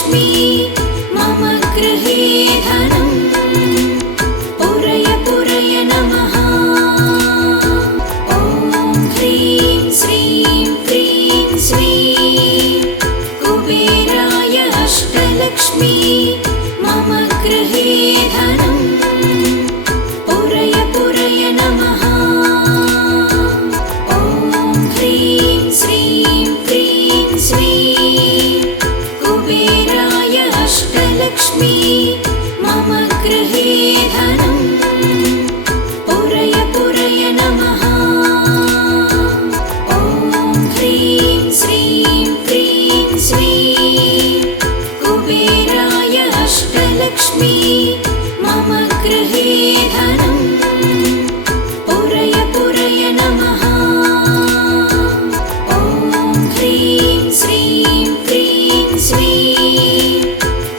अष्टलक्ष्मी मम गृहे धनम् पूरय पूरय नमः। ॐ ह्रीं श्रीं क्रीं श्रीं कुबेराय अष्टलक्ष्मी मम गृहे धनम् पूरय पूरय नमः। ॐ ह्रीं श्रीं क्रीं श्रीं कुबेराय अष्टलक्ष्मी मम गृहे धनम् पूरय पूरय नमः। ॐ ह्रीं श्रीं क्रीं श्रीं कुबेराय अष्टलक्ष्मी मम गृहे धनम् पूरय पूरय नमः। ॐ ह्रीं श्रीं क्रीं श्रीं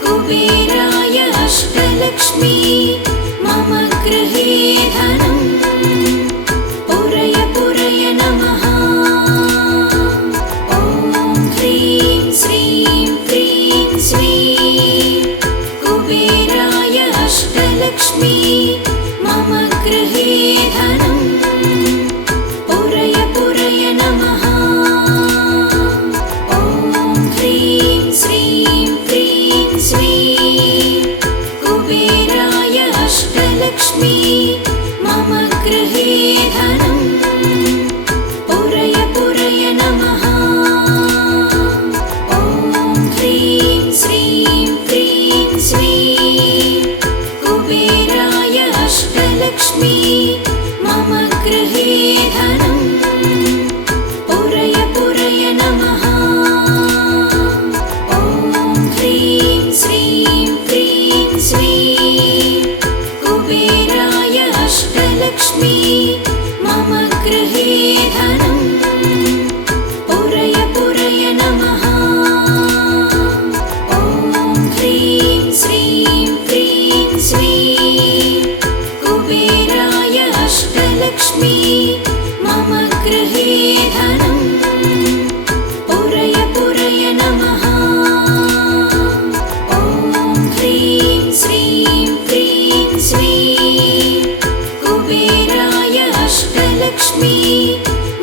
कुबेराय अष्टलक्ष्मी मम गृहे धनम् पूरय पूरय नमः। ॐ ह्रीं श्रीं क्रीं श्रीं कुबेराय अष्टलक्ष्मी मम गृहे धनम् पूरय पूरय नमः। ॐ ह्रीं श्रीं क्रीं श्रीं कुबेराय अष्टलक्ष्मी मम गृहे धनम् पूरय पूरय नमः। ॐ ह्रीं श्रीं क्रीं श्रीं कुबेराय अष्टलक्ष्मी मम गृहे धनम् पूरय पूरय नमः। ॐ ह्रीं श्रीं क्रीं श्रीं कुबेराय अष्टलक्ष्मी मम गृहे धनम् पूरय पूरय नमः। ॐ ह्रीं श्रीं क्रीं श्रीं कुबेराय अष्टलक्ष्मी मम गृहे धनम् पूरय पूरय नमः। ॐ ह्रीं श्रीं क्रीं श्रीं कुबेराय अष्टलक्ष्मी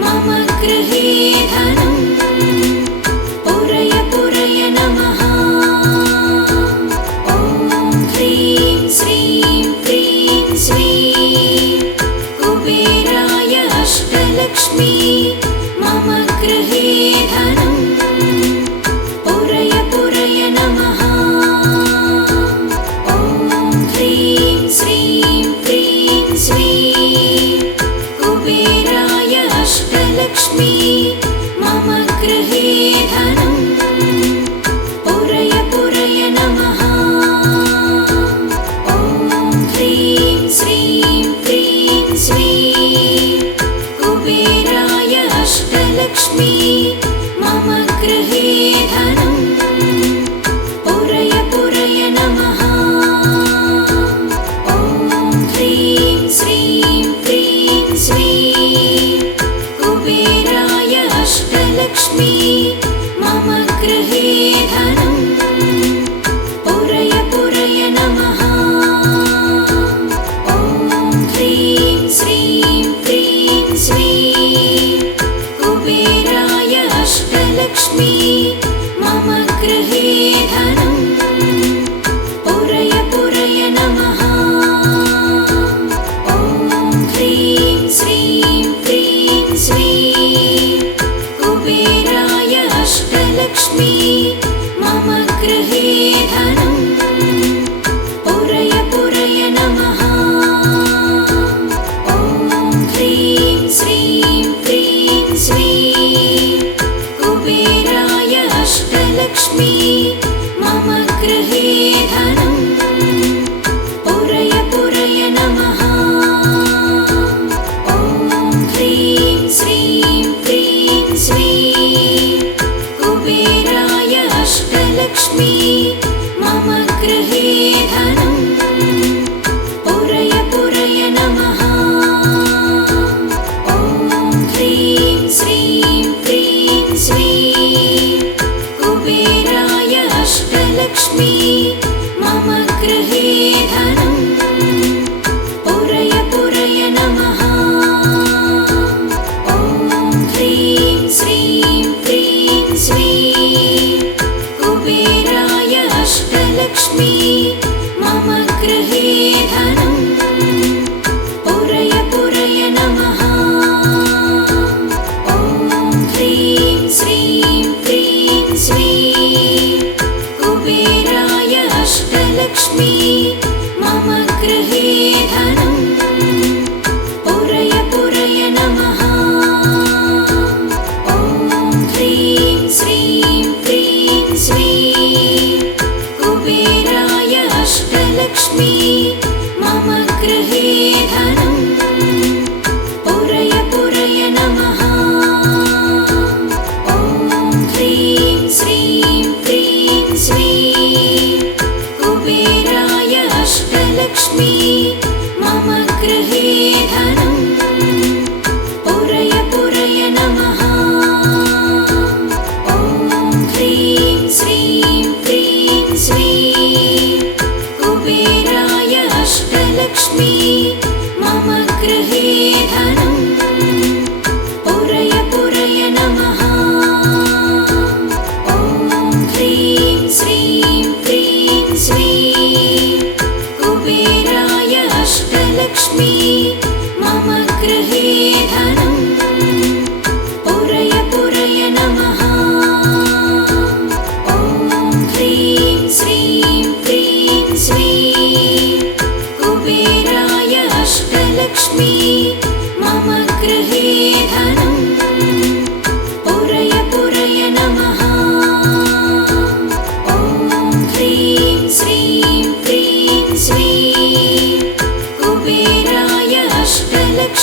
मम गृहे धनम् पूरय पूरय नमः। ॐ ह्रीं श्रीं क्रीं श्रीं कुबेराय अष्टलक्ष्मी मम गृहे धनम् पूरय पूरय नमः। ॐ ह्रीं श्रीं क्रीं श्रीं कुबेराय अष्टलक्ष्मी मम गृहे धनम् पूरय पूरय नमः। ॐ ह्रीं श्रीं क्रीं श्रीं कुबेराय अष्टलक्ष्मी मम गृहे धनम् पूरय पूरय नमः। ॐ ह्रीं श्रीं क्रीं श्रीं कुबेराय अष्टलक्ष्मी मम गृहे धनम् पूरय पूरय नमः। ॐ ह्रीं श्रीं क्रीं श्रीं कुबेराय अष्टलक्ष्मी मम गृहे धनम् पूरय पूरय नमः। ॐ ह्रीं श्रीं क्रीं श्रीं कुबेराय अष्टलक्ष्मी मम गृहे धनम् पूरय पूरय नमः। ॐ ह्रीं श्रीं क्रीं श्रीं कुबेराय अष्टलक्ष्मी मम गृहे धनम् पूरय पूरय नमः। ॐ ह्रीं श्रीं क्रीं श्रीं कुबेराय अष्टलक्ष्मी मम गृहे धनम् पूरय पूरय नमः। ॐ ह्रीं श्रीं क्रीं श्रीं कुबेराय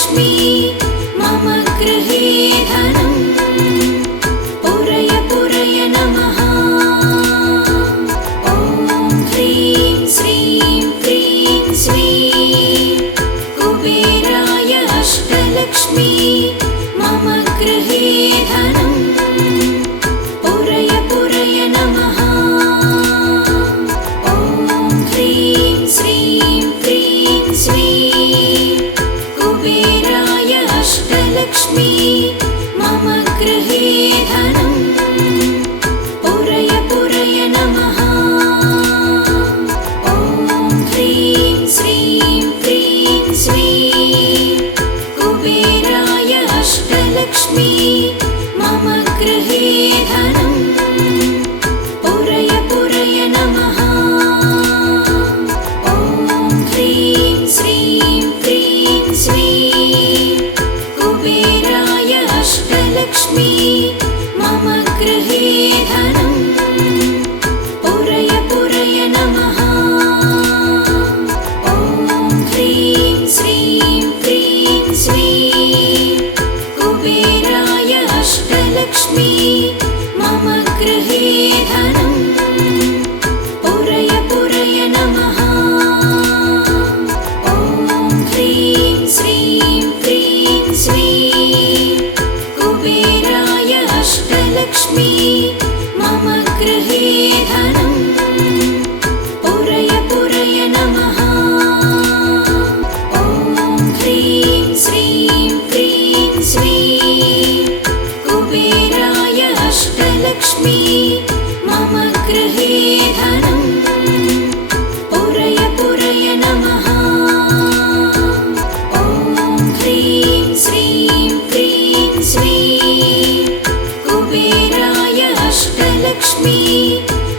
अष्टलक्ष्मी मम गृहे धनम् पुरय पुरय नमः। ॐ ह्रीं श्रीं क्रीं श्रीं कुबेराय अष्टलक्ष्मी मम गृहे धनम् पुरय पुरय नमः। ॐ ह्रीं श्रीं क्रीं श्रीं कुबेराय अष्टलक्ष्मी मम गृहे धनम् पुरय पुरय नमः। ॐ ह्रीं श्रीं क्रीं श्रीं कुबेराय अष्टलक्ष्मी मम गृहे धनम् पुरय पुरय नमः। ॐ ह्रीं श्रीं क्रीं श्रीं कुबेराय अष्टलक्ष्मी मम गृहे धनम् पुरय पुरय नमः। ॐ ह्रीं श्रीं क्रीं श्रीं कुबेराय अष्टलक्ष्मी मम गृहे धनम् पुरय पुरय नमः। ॐ ह्रीं श्रीं क्रीं श्रीं कुबेराय अष्टलक्ष्मी मम गृहे धनम् पुरय पुरय नमः। ॐ ह्रीं श्रीं क्रीं श्रीं कुबेराय अष्टलक्ष्मी मम गृहे धनम् पुरय पुरय नमः। ॐ ह्रीं श्रीं क्रीं श्रीं कुबेराय अष्टलक्ष्मी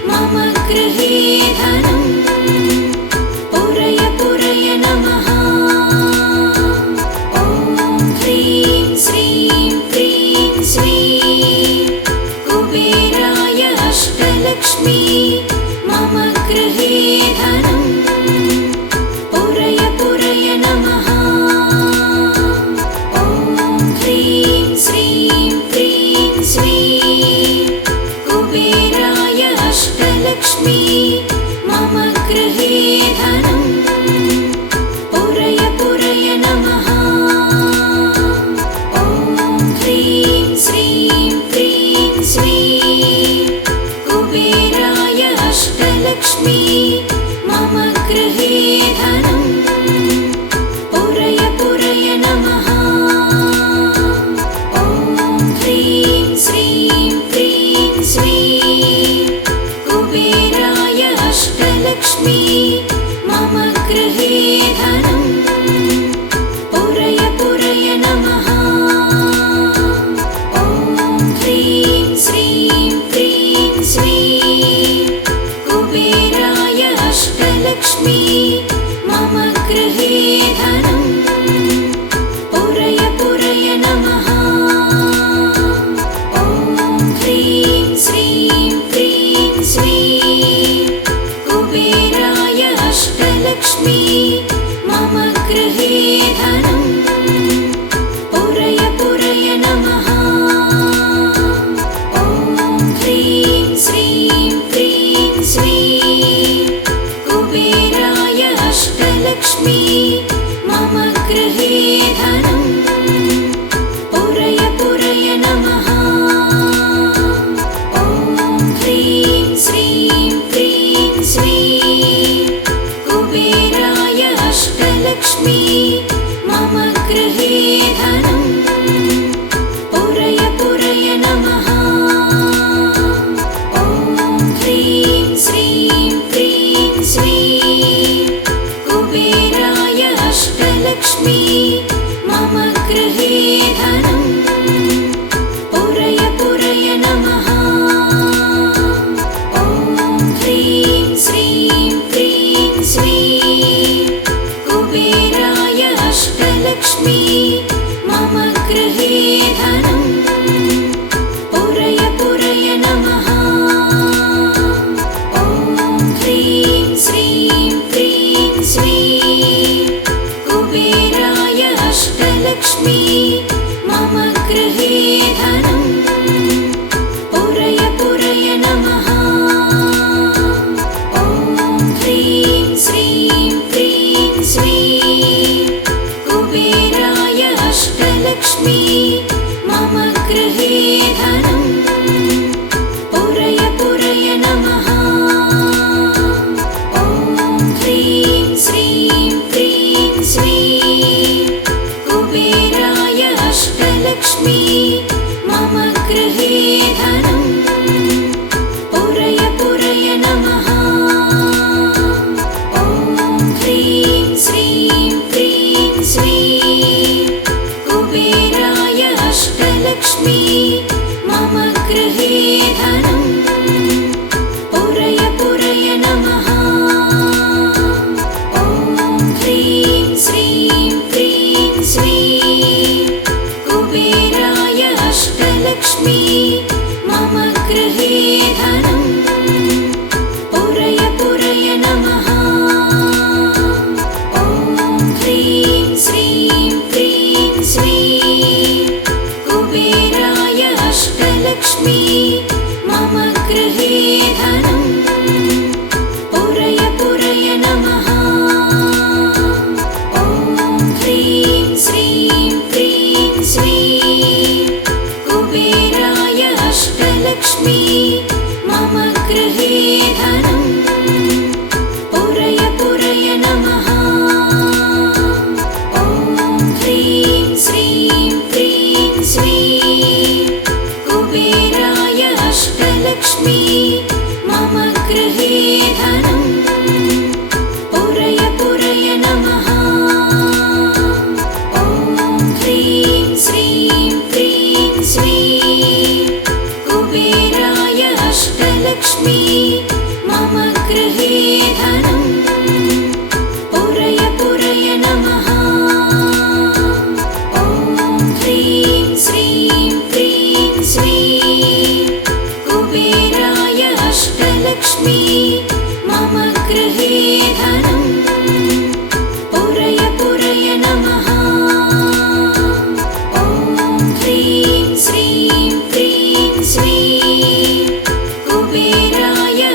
मम गृहे धनम् पुरय पुरय नमः। ॐ ह्रीं श्रीं क्रीं श्रीं कुबेराय अष्टलक्ष्मी मम गृहे धनम् पुरय पुरय नमः। ॐ ह्रीं श्रीं क्रीं श्रीं कुबेराय अष्टलक्ष्मी मम गृहे धनम् पुरय पुरय नमः। ॐ ह्रीं श्रीं क्रीं श्रीं कुबेराय अष्टलक्ष्मी मम गृहे धनम् पुरय पुरय नमः। ॐ ह्रीं श्रीं क्रीं श्रीं कुबेराय अष्टलक्ष्मी मम गृहे धनम् पुरय पुरय नमः। ॐ ह्रीं श्रीं क्रीं श्रीं कुबेराय अष्टलक्ष्मी मम गृहे धनम् पुरय पुरय नमः। ॐ ह्रीं श्रीं क्रीं श्रीं कुबेराय अष्टलक्ष्मी मम गृहे धनम् पुरय पुरय नमः। ॐ ह्रीं श्रीं क्रीं श्रीं कुबेराय अष्टलक्ष्मी मम गृहे धनम् पुरय पुरय नमः। ॐ ह्रीं श्रीं क्रीं श्रीं कुबेराय अष्टलक्ष्मी मम गृहे धनम् पुरय पुरय नमः। ॐ ह्रीं श्रीं क्रीं श्रीं कुबेराय अष्टलक्ष्मी मम गृहे धनम् पुरय पुरय नमः। ॐ ह्रीं श्रीं क्रीं श्रीं कुबेराय अष्टलक्ष्मी मम अष्टलक्ष्मी मम गृहे धनं पुरय पुरय नमः। ॐ ह्रीं श्रीं क्रीं श्रीं कुबेराय अष्टलक्ष्मी मम गृहे धनं पुरय पुरय नमः। ॐ ह्रीं श्रीं क्रीं श्रीं कुबेराय अष्टलक्ष्मी मम गृहे धनं पुरय पुरय नमः। ॐ ह्रीं श्रीं क्रीं श्रीं कुबेराय अष्टलक्ष्मी मम गृहे धनं पुरय पुरय नमः। ॐ ह्रीं श्रीं क्रीं श्रीं कुबेराय अष्टलक्ष्मी मम गृहे धनं पुरय पुरय नमः। ॐ ह्रीं श्रीं क्रीं श्रीं कुबेराय अष्टलक्ष्मी मम गृहे धनं पुरय पुरय नमः। ॐ ह्रीं श्रीं क्रीं श्रीं कुबेराय अष्टलक्ष्मी मम गृहे धनं पुरय पुरय नमः। ॐ ह्रीं श्रीं क्रीं श्रीं कुबेराय अष्टलक्ष्मी मम गृहे धनं पुरय पुरय नमः। ॐ ह्रीं श्रीं क्रीं श्रीं कुबेराय अष्टलक्ष्मी मम गृहे धनं पुरय पुरय नमः। ॐ ह्रीं श्रीं क्रीं श्रीं कुबेराय अष्टलक्ष्मी मम गृहे धनं पुरय पुरय नमः। ॐ ह्रीं श्रीं क्रीं श्रीं कुबेराय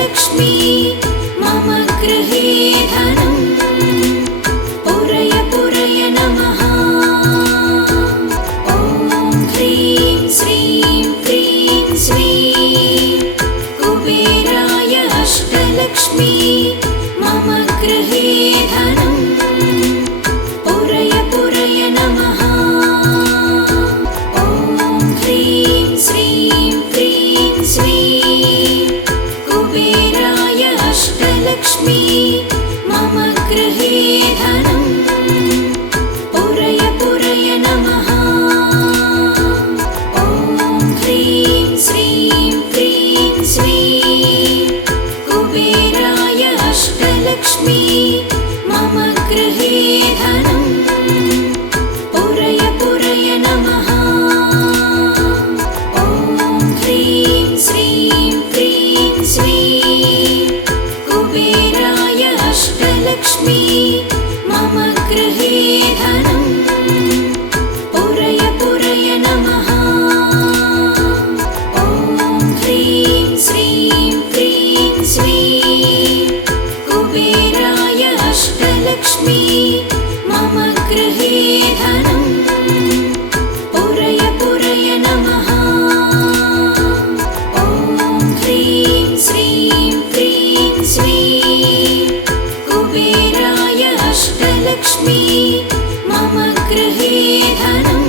अष्टलक्ष्मी मम गृहे धनं पुरय पुरय नमः। ॐ ह्रीं श्रीं क्रीं श्रीं कुबेराय अष्टलक्ष्मी मम गृहे धनं पुरय पुरय नमः। ॐ ह्रीं श्रीं क्रीं श्रीं कुबेराय अष्टलक्ष्मी मम गृहे धनं पुरय पुरय नमः। ॐ ह्रीं श्रीं क्रीं श्रीं कुबेराय अष्टलक्ष्मी मम गृहे धनं पुरय पुरय नमः। ॐ ह्रीं श्रीं क्रीं श्रीं कुबेराय अष्टलक्ष्मी मम गृहे धनं पुरय पुरय नमः। ॐ ह्रीं श्रीं क्रीं श्रीं कुबेराय अष्टलक्ष्मी मम गृहे धनं पुरय पुरय नमः। ॐ ह्रीं श्रीं क्रीं श्रीं कुबेराय अष्टलक्ष्मी मम गृहे धनं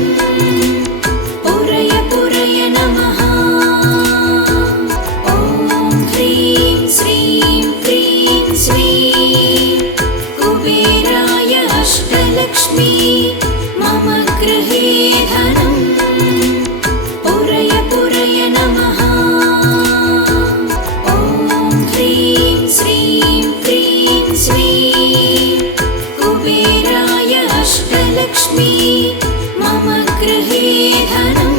पुरय पुरय नमः। ॐ ह्रीं श्रीं क्रीं श्रीं कुबेराय अष्टलक्ष्मी मम गृहे धनं पुरय पुरय नमः। ॐ ह्रीं श्रीं क्रीं श्रीं कुबेराय अष्टलक्ष्मी मम गृहे धनं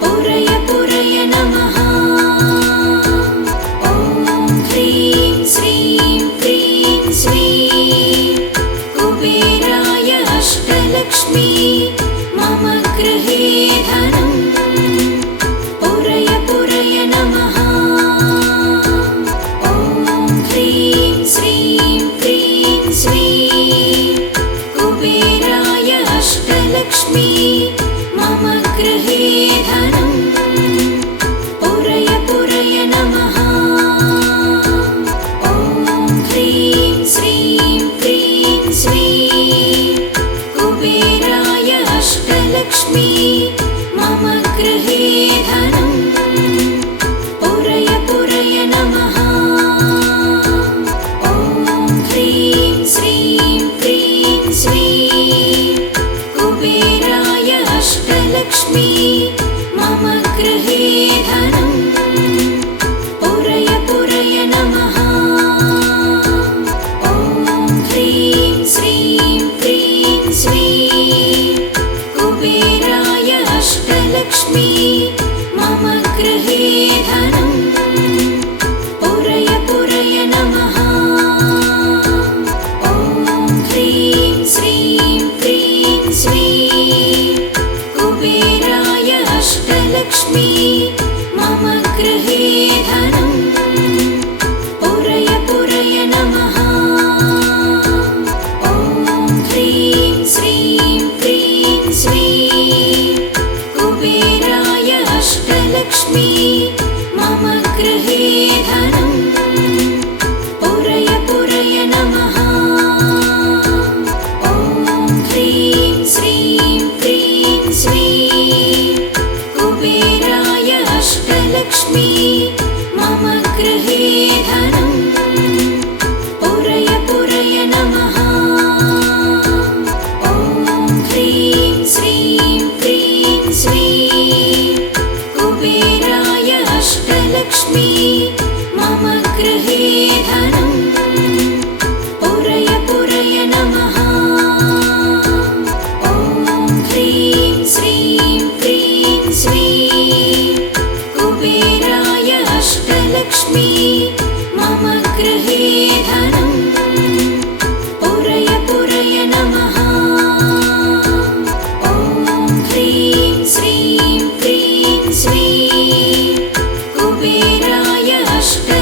पुरय पुरय नमः। ॐ ह्रीं श्रीं क्रीं श्रीं कुबेराय अष्टलक्ष्मी मम गृहे धनं पुरय पुरय नमः। ॐ ह्रीं श्रीं क्रीं श्रीं कुबेराय अष्टलक्ष्मी मम गृहे धनं पुरय पुरय नमः। ॐ ह्रीं श्रीं क्रीं श्रीं कुबेराय अष्टलक्ष्मी मम गृहे धनं पुरय पुरय नमः। ॐ ह्रीं श्रीं क्रीं श्रीं कुबेराय अष्टलक्ष्मी मम गृहे धनं पुरय पुरय नमः। ॐ ह्रीं श्रीं क्रीं श्रीं कुबेराय अष्टलक्ष्मी मम गृहे धनं पुरय पुरय नमः। ॐ ह्रीं श्रीं क्रीं श्रीं कुबेराय अष्टलक्ष्मी मम गृहे धनं पुरय पुरय नमः। ॐ ह्रीं श्रीं क्रीं श्रीं कुबेराय अष्टलक्ष्मी मम गृहे धनं पुरय पुरय नमः। ॐ ह्रीं श्रीं क्रीं श्रीं कुबेराय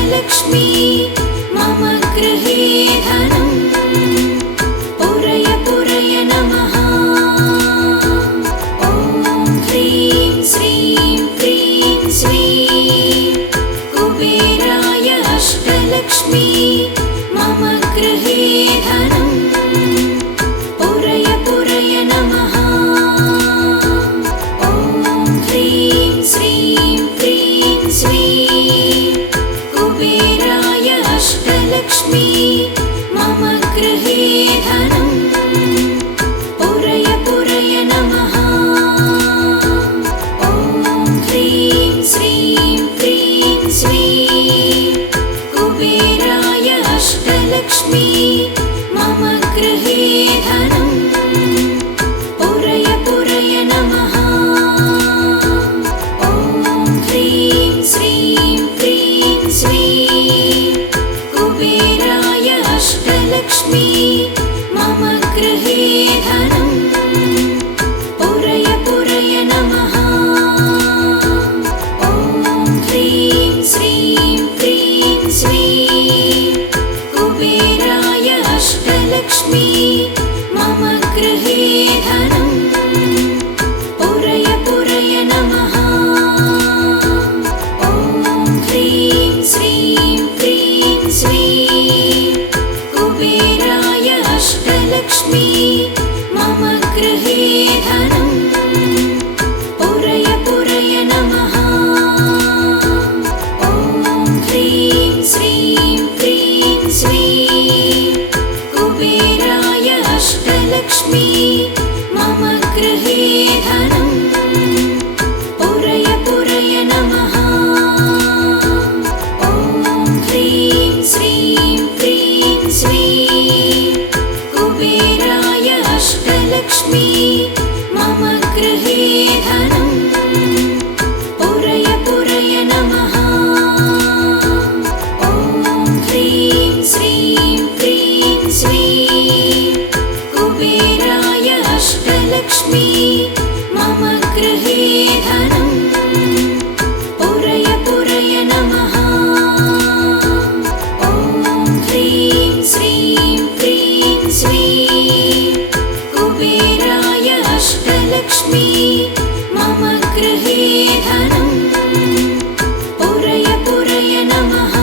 अष्टलक्ष्मी मम गृहे धनं पुरय पुरय नमः। ॐ ह्रीं श्रीं क्रीं श्रीं कुबेराय अष्टलक्ष्मी मम गृहे धनं पुरय पुरय नमः। ॐ ह्रीं श्रीं क्रीं श्रीं कुबेराय अष्टलक्ष्मी मम गृहे धनं पुरय पुरय नमः। ॐ ह्रीं श्रीं क्रीं श्रीं कुबेराय अष्टलक्ष्मी मम गृहे धनं पुरय पुरय नमः। ॐ ह्रीं श्रीं क्रीं श्रीं कुबेराय अष्टलक्ष्मी मम गृहे धनं पुरय पुरय नमः। ॐ ह्रीं श्रीं क्रीं श्रीं कुबेराय अष्टलक्ष्मी मम गृहे धनं पुरय पुरय नमः। ॐ ह्रीं श्रीं क्रीं श्रीं कुबेराय अष्टलक्ष्मी मम गृहे धनं पुरय पुरय नमः। ॐ ह्रीं श्रीं क्रीं श्रीं कुबेराय अष्टलक्ष्मी मम गृहे धनं पुरय पुरय नमः। ॐ ह्रीं श्रीं क्रीं श्रीं कुबेराय अष्टलक्ष्मी मम गृहे धनं पुरय पुरय नमः। ॐ ह्रीं श्रीं क्रीं श्रीं कुबेराय अष्टलक्ष्मी मम गृहे धनं पुरय पुरय नमः। ॐ ह्रीं श्रीं क्रीं श्रीं कुबेराय अष्टलक्ष्मी मम गृहे धनं पुरय पुरय नमः।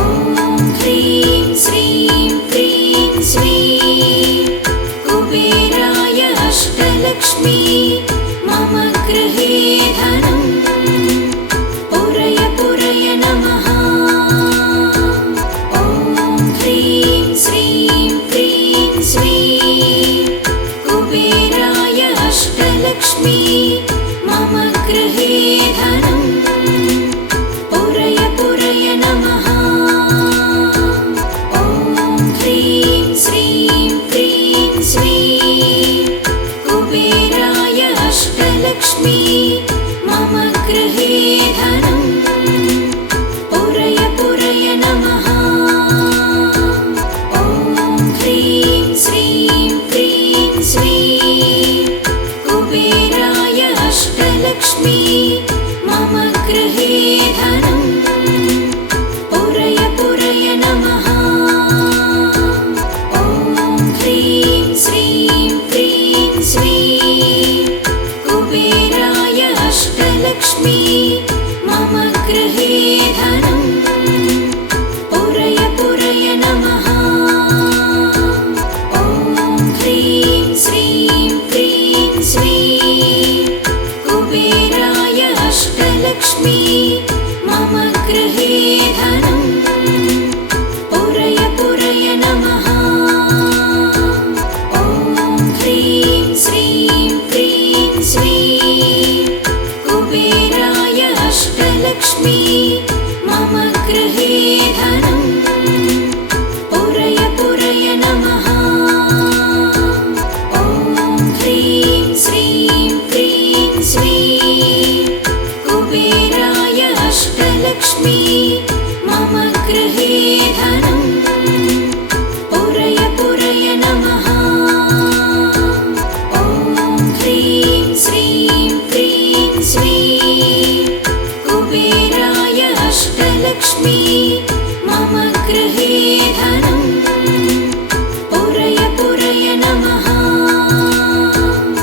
ॐ ह्रीं श्रीं क्रीं श्रीं कुबेराय अष्टलक्ष्मी मम गृहे धनं पुरय पुरय नमः। ॐ ह्रीं श्रीं क्रीं श्रीं कुबेराय अष्टलक्ष्मी मम गृहे धनं पुरय पुरय नमः। ॐ ह्रीं श्रीं क्रीं श्रीं कुबेराय अष्टलक्ष्मी मम गृहे धनं पुरय पुरय नमः। ॐ ह्रीं श्रीं क्रीं श्रीं कुबेराय अष्टलक्ष्मी मम गृहे धनं पुरय पुरय नमः। ॐ ह्रीं श्रीं क्रीं श्रीं कुबेराय अष्टलक्ष्मी मम गृहे धनं पुरय पुरय नमः। ॐ ह्रीं श्रीं क्रीं श्रीं कुबेराय अष्टलक्ष्मी मम गृहे धनं पुरय पुरय नमः। ॐ ह्रीं श्रीं क्रीं श्रीं कुबेराय अष्टलक्ष्मी मम गृहे धनं पुरय पुरय नमः। ॐ ह्रीं श्रीं क्रीं श्रीं कुबेराय अष्टलक्ष्मी मम गृहे धनं पुरय पुरय नमः। ॐ ह्रीं श्रीं क्रीं श्रीं कुबेराय अष्टलक्ष्मी अष्टलक्ष्मी मम गृहे